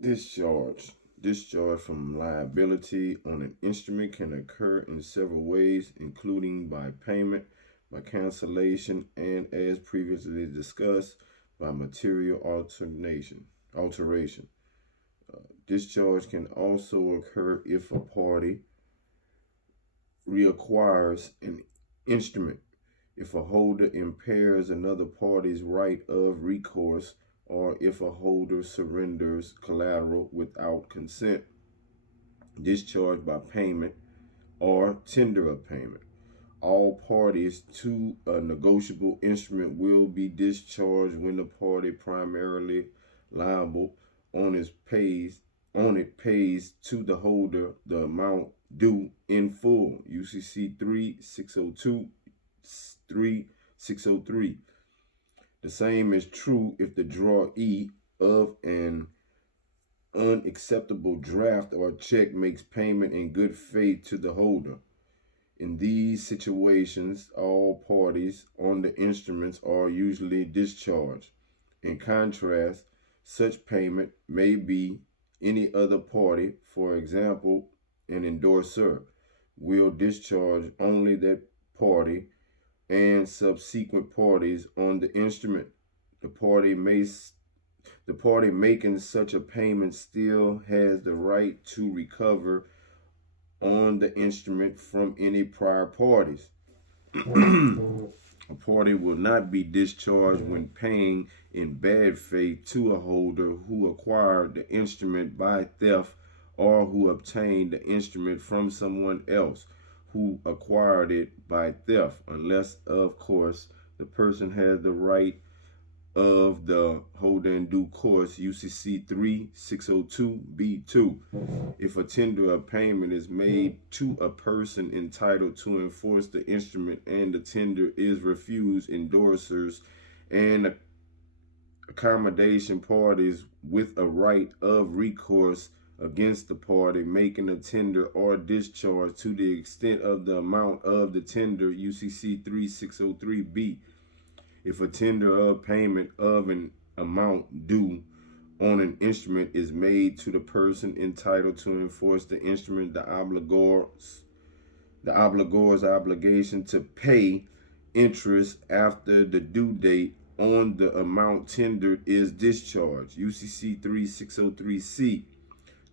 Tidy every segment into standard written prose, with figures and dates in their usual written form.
Discharge. Discharge from liability on an instrument can occur in several ways, including by payment, by cancellation, and as previously discussed, by material alteration. Discharge can also occur if a party reacquires an instrument, if a holder impairs another party's right of recourse, or if a holder surrenders collateral without consent. Discharge by payment or tender of payment. All parties to a negotiable instrument will be discharged when the party primarily liable on it pays to the holder the amount due in full. UCC 3602 3603. The same is true if the drawee of an unacceptable draft or check makes payment in good faith to the holder. In these situations, all parties on the instruments are usually discharged. In contrast, such payment may be any other party, for example, an endorser, will discharge only that party and subsequent parties on the instrument. The party making such a payment still has the right to recover on the instrument from any prior parties. A party will not be discharged when paying in bad faith to a holder who acquired the instrument by theft or who obtained the instrument from someone else who acquired it by theft, unless, of course, the person has the right of the holder in due course. UCC 3602B2. If a tender of payment is made to a person entitled to enforce the instrument and the tender is refused, endorsers and accommodation parties with a right of recourse against the party making a tender or discharge to the extent of the amount of the tender. UCC 3603B. If a tender of payment of an amount due on an instrument is made to the person entitled to enforce the instrument, the obligor's obligation to pay interest after the due date on the amount tendered is discharged. UCC 3603C.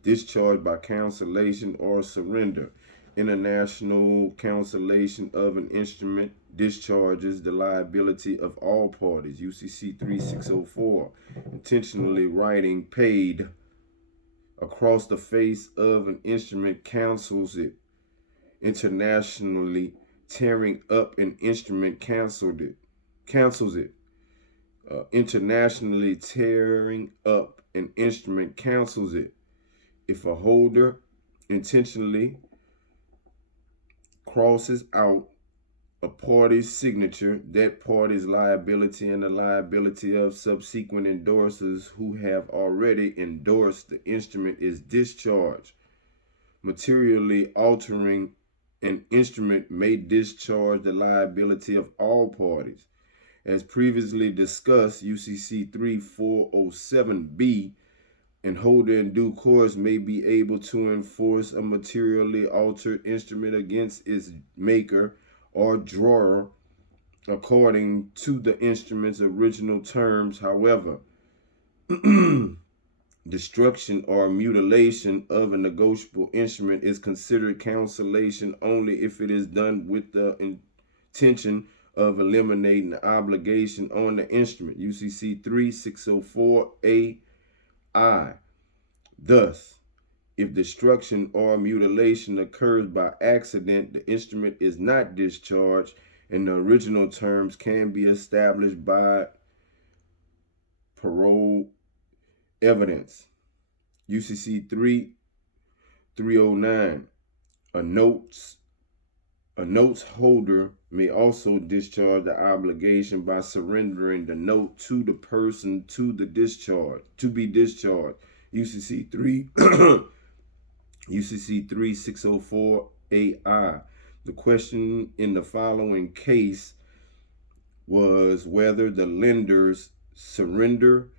Discharge by cancellation or surrender. International cancellation of an instrument discharges the liability of all parties. UCC 3604. Intentionally writing paid across the face of an instrument cancels it. Internationally tearing up an instrument cancels it. Internationally tearing up an instrument cancels it. If a holder intentionally crosses out a party's signature, that party's liability and the liability of subsequent endorsers who have already endorsed the instrument is discharged. Materially altering an instrument may discharge the liability of all parties. As previously discussed, UCC 3407B, and holder in due course may be able to enforce a materially altered instrument against its maker or drawer according to the instrument's original terms. However, destruction or mutilation of a negotiable instrument is considered cancellation only if it is done with the intention of eliminating the obligation on the instrument. UCC 3604A. Thus, if destruction or mutilation occurs by accident, the instrument is not discharged and the original terms can be established by parole evidence. UCC 3309. A notes holder may also discharge the obligation by surrendering the note to the person to be discharged. UCC 3604 AI. The question in the following case was whether the lender's surrender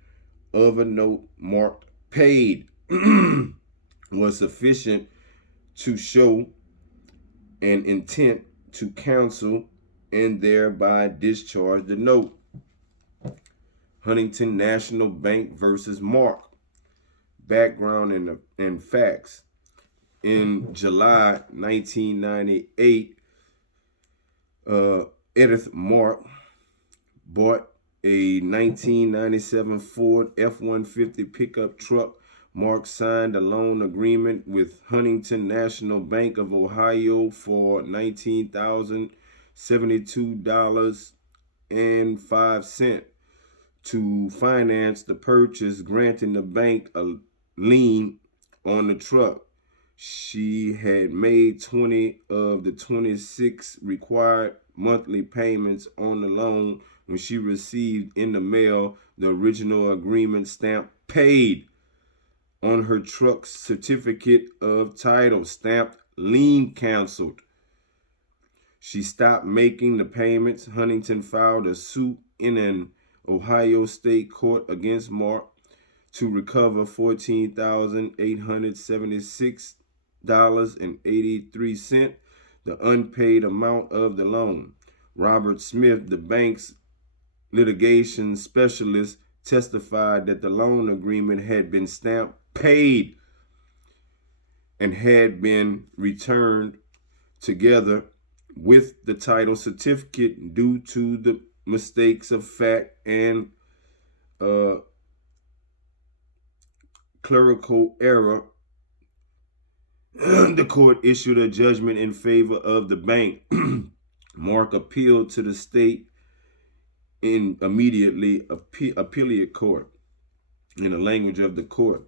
of a note marked paid was sufficient to show an intent to cancel and thereby discharge the note. Huntington National Bank versus Mark. Background and facts. In July 1998, Edith Mark bought a 1997 Ford F-150 pickup truck. Mark signed a loan agreement with Huntington National Bank of Ohio for $19,072.05 to finance the purchase, granting the bank a lien on the truck. She had made 20 of the 26 required monthly payments on the loan when she received in the mail the original agreement stamp paid on her truck's certificate of title, stamped lien canceled. She stopped making the payments. Huntington filed a suit in an Ohio state court against Mark to recover $14,876.83, the unpaid amount of the loan. Robert Smith, the bank's litigation specialist, testified that the loan agreement had been stamped paid and had been returned together with the title certificate due to the mistakes of fact and clerical error. The court issued a judgment in favor of the bank. Mark appealed to the state in immediately appellate court. In the language of the court,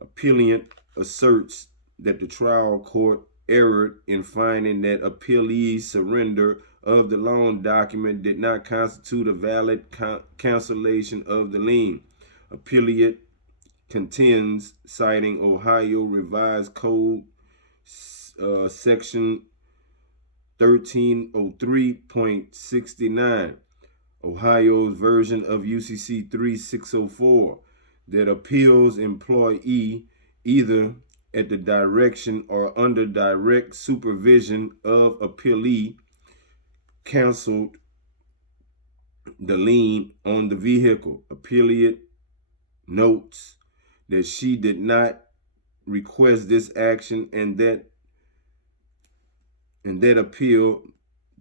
appellant asserts that the trial court erred in finding that appellee's surrender of the loan document did not constitute a valid cancellation of the lien. Appellant contends, citing Ohio Revised Code section 1303.69, Ohio's version of UCC 3604, that appeals employee, either at the direction or under direct supervision of appellee, canceled the lien on the vehicle. Appellant notes that she did not request this action and that appeal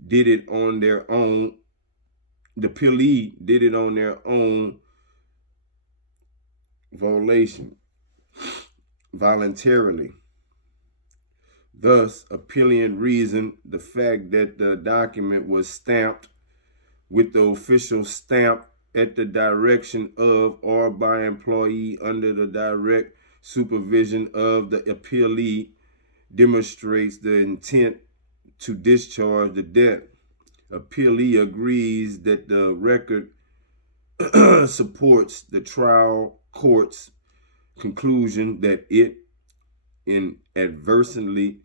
did it on their own. The appellee did it on their own voluntarily. Thus, appellant reasoned the fact that the document was stamped with the official stamp at the direction of or by employee under the direct supervision of the appellee demonstrates the intent to discharge the debt. Appellee agrees that the record supports the trial court's conclusion that it inadvertently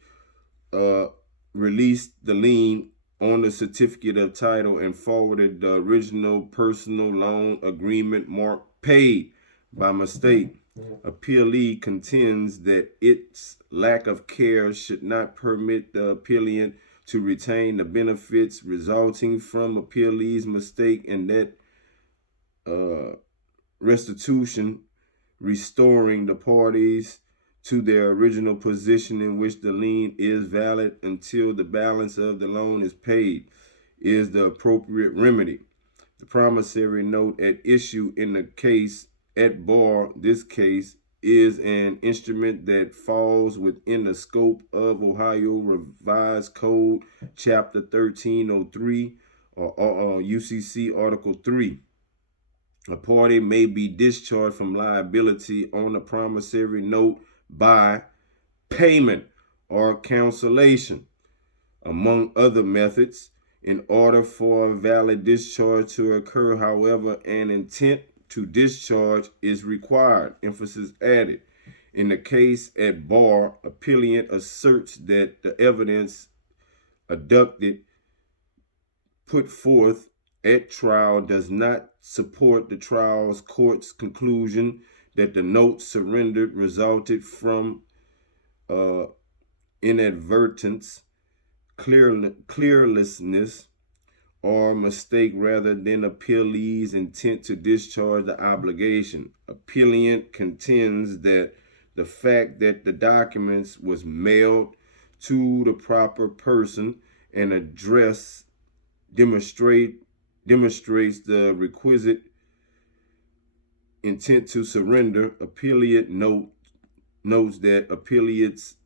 released the lien on the certificate of title and forwarded the original personal loan agreement Mark paid by mistake. Appellee contends that its lack of care should not permit the appellant to retain the benefits resulting from appellee's mistake, and that restitution, restoring the parties to their original position in which the lien is valid until the balance of the loan is paid, is the appropriate remedy. The promissory note at issue in the case at bar, this case, is an instrument that falls within the scope of Ohio Revised Code, Chapter 1303, or UCC Article 3. A party may be discharged from liability on a promissory note by payment or cancellation, among other methods. In order for a valid discharge to occur, however, an intent to discharge is required. Emphasis added. In the case at bar, appellant asserts that the evidence adduced put forth at trial does not support the trial court's conclusion that the note surrendered resulted from inadvertence, clearlessness, or mistake rather than appealee's intent to discharge the obligation. Appellant contends that the fact that the documents was mailed to the proper person and address demonstrates the requisite intent to surrender. Appellant notes that appellee's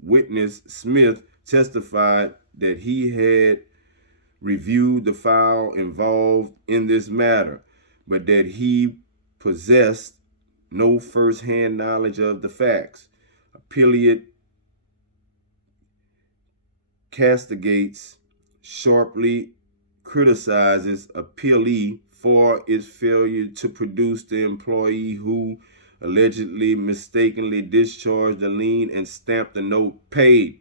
witness Smith testified that he had reviewed the file involved in this matter, but that he possessed no first-hand knowledge of the facts. Appellant castigates, sharply criticizes appellee for its failure to produce the employee who allegedly mistakenly discharged the lien and stamped the note paid.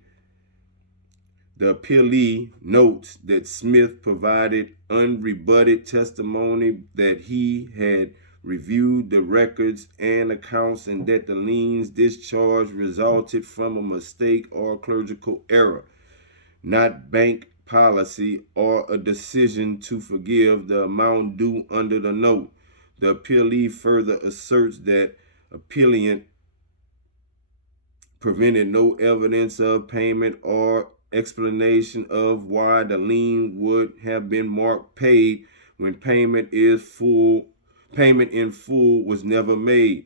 The appellee notes that Smith provided unrebutted testimony that he had reviewed the records and accounts and that the lien's discharge resulted from a mistake or clerical error, not bank policy or a decision to forgive the amount due under the note. The appellee further asserts that appellant presented no evidence of payment or explanation of why the lien would have been marked paid when payment in full was never made.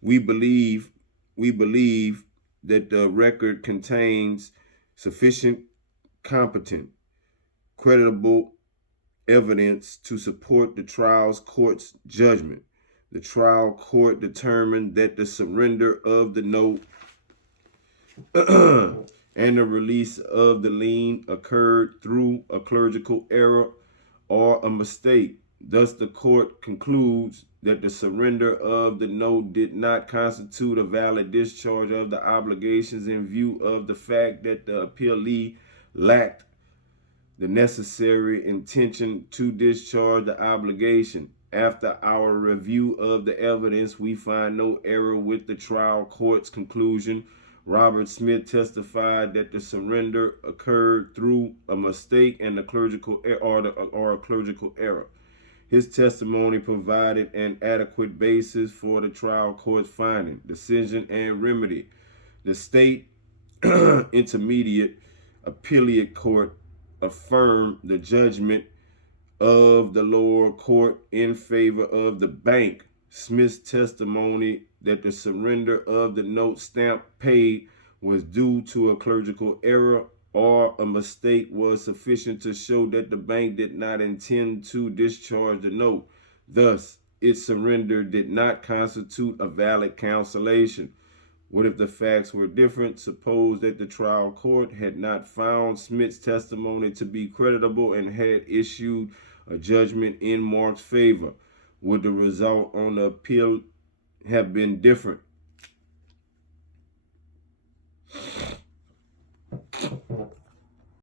We believe that the record contains sufficient competent, credible evidence to support the trial court's judgment. The trial court determined that the surrender of the note and the release of the lien occurred through a clerical error or a mistake. Thus, the court concludes that the surrender of the note did not constitute a valid discharge of the obligations in view of the fact that the appellee lacked the necessary intention to discharge the obligation. After our review of the evidence, we find no error with the trial court's conclusion. Robert Smith testified that the surrender occurred through a mistake and a clerical error. His testimony provided an adequate basis for the trial court's finding, decision, and remedy. The state intermediate appellate court affirmed the judgment of the lower court in favor of the bank. Smith's testimony that the surrender of the note stamp paid was due to a clerical error or a mistake was sufficient to show that the bank did not intend to discharge the note. Thus, its surrender did not constitute a valid cancellation. What if the facts were different? Suppose that the trial court had not found Smith's testimony to be creditable and had issued a judgment in Mark's favor. Would the result on the appeal have been different?